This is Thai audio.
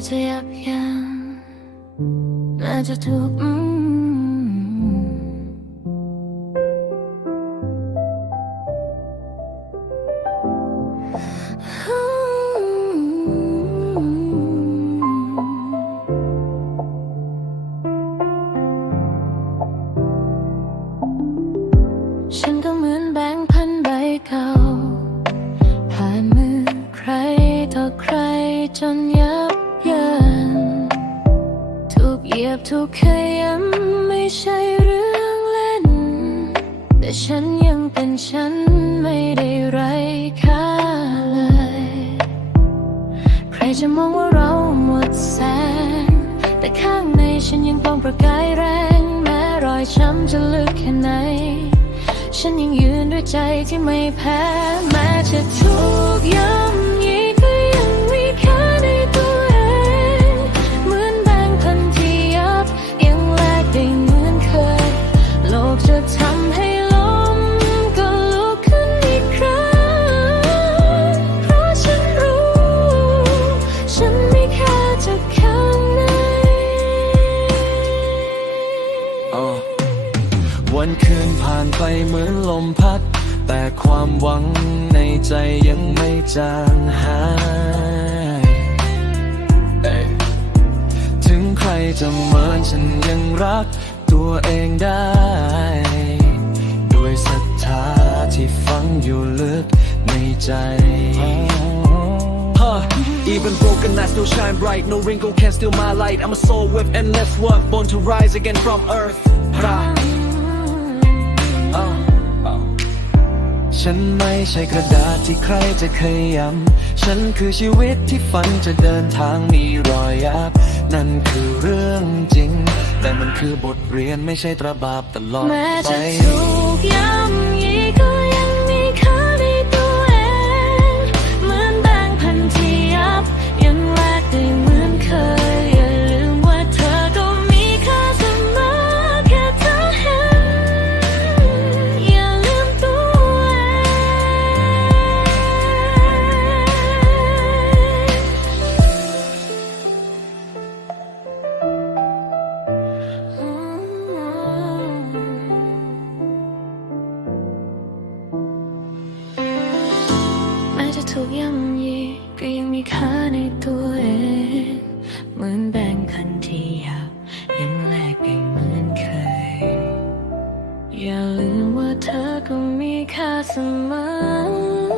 าจะยับยั้งน่าจะถูกอืม เหยียบถูกขยำไม่ใช่เรื่องเล่น แต่ฉันยังเป็นฉันไม่ได้ไร้ค่าเลย ใครจะมองว่าเราหมดแสง แต่ข้างในฉันยังปองประกายแรง แม้รอยช้ำจะลึกแค่ไหน ฉันยังยืนด้วยใจที่ไม่แพ้ แม้จะถูกย้ำ ไปเหมือนลมพัด แต่ความหวังในใจยังไม่จางหายถึงใครจะเมินฉันยังรักตัวเองได้ ด้วยศรัทธาที่ฝังอยู่ลึกในใจ Even broken, I still shine bright. No wrinkle can steal my light. I'm a soul with endless work, born to rise again from earth. Ra ฉันไม่ใช่กระดาษที่ใครจะเคยย้ำฉันคือชีวิตที่ฝันจะเดินทางมีรอยยับ นั่นคือเรื่องจริง แต่มันคือบทเรียนไม่ใช่ตราบาปตลอดไป ในตัวเองเหมือนแบงค์พันที่ยับยังแลกไปเหมือนเคย อย่าลืมว่าเธอก็มีค่าเสมอ